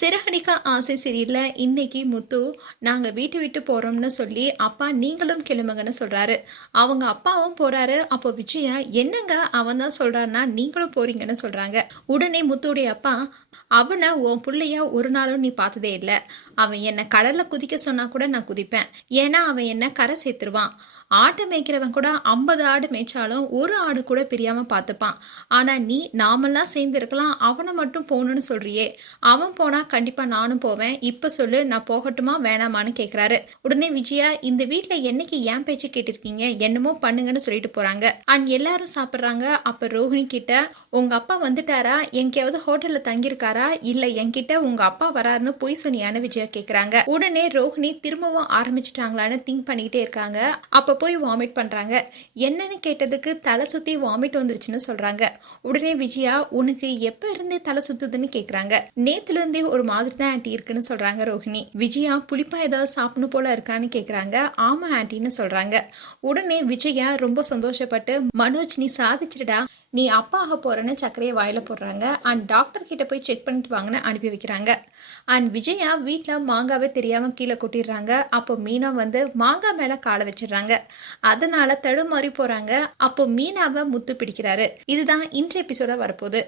சிறகடிக்க ஆசை சீரியல்ல இன்னைக்கு முத்து நாங்க வீட்டை விட்டு போறோம்னு சொல்லி அப்பா நீங்களும் கிளம்புங்கன்னு சொல்றாரு. அவங்க அப்பாவும் போறாரு. அப்போ விஜயா என்னங்க அவன் தான் சொல்றான்னா நீங்களும் போறீங்கன்னு சொல்றாங்க. உடனே முத்துடைய அப்பா அவனை உன் பிள்ளையா ஒரு நாளும் நீ பார்த்ததே இல்லை. அவன் என்னை கடல்ல குதிக்க சொன்னா கூட நான் குதிப்பேன். ஏன்னா அவன் என்ன கரை சேர்த்துருவான். ஆட்டை மேய்க்கிறவன் கூட ஐம்பது ஆடு மேய்ச்சாலும் ஒரு ஆடு கூட பிரியாமல் பார்த்துப்பான். ஆனால் நீ நாமெல்லாம் சேர்ந்து இருக்கலாம் அவனை மட்டும் போகணும்னு சொல்றியே. அவன் போனால் கண்டிப்பாக நானும் போவேன். இப்போ சொல்லு நான் போகட்டுமா வேணாமான்னு கேட்குறாரு உடனே விஜயா இந்த வீட்டில் என்னைக்கு ஏன் பேச்சு கேட்டிருக்கீங்க? என்னமோ பண்ணுங்கன்னு சொல்லிட்டு போகிறாங்க அண்ட் எல்லாரும் சாப்பிட்றாங்க. அப்போ ரோஹிணி கிட்ட உங்கள் அப்பா வந்துட்டாரா? எங்கேயாவது ஹோட்டலில் தங்கியிருக்காரா? இல்லை என்கிட்ட உங்கள் அப்பா வராருன்னு பொய் சொன்னியான்னு விஜயா கேட்குறாங்க உடனே ரோஹிணி திரும்பவும் ஆரம்பிச்சிட்டாங்களான்னு திங்க் பண்ணிக்கிட்டே இருக்காங்க. அப்போ போய் வாமிட் பண்ணுறாங்க என்னன்னு கேட்டதுக்கு தலை சுற்றி வாமிட் வந்துருச்சுன்னு சொல்கிறாங்க உடனே விஜயா உனக்கு எப்போ இருந்தே தலை சுத்துதுன்னு கேட்குறாங்க நேத்துலேருந்தே ஒரு மாதிரி தான் ஆண்டி இருக்குன்னு சொல்கிறாங்க ரோஹிணி. விஜயா புளிப்பா ஏதாவது சாப்பிடணும் போல இருக்கான்னு கேட்குறாங்க ஆமாம் ஆண்டின்னு சொல்கிறாங்க உடனே விஜயா ரொம்ப சந்தோஷப்பட்டு மனோஜ் நீ சாதிச்சிடுடா நீ அப்பா ஆக சக்கரையை சர்க்கரையை போடுறாங்க. அண்ட் டாக்டர் கிட்ட போய் செக் பண்ணிட்டு வாங்கன்னு அனுப்பி வைக்கிறாங்க. அண்ட் விஜயா வீட்டில் மாங்காவே தெரியாமல் கீழே கொட்டிடுறாங்க. அப்போ மீனா வந்து மாங்காய் மேலே காலை வச்சிடுறாங்க. அதனால தடுமாறி போகிறாங்க அப்போ மீனாவை முத்து பிடிக்கிறாரு. இதுதான் இன்றைய எபிசோட வரப்போகுது.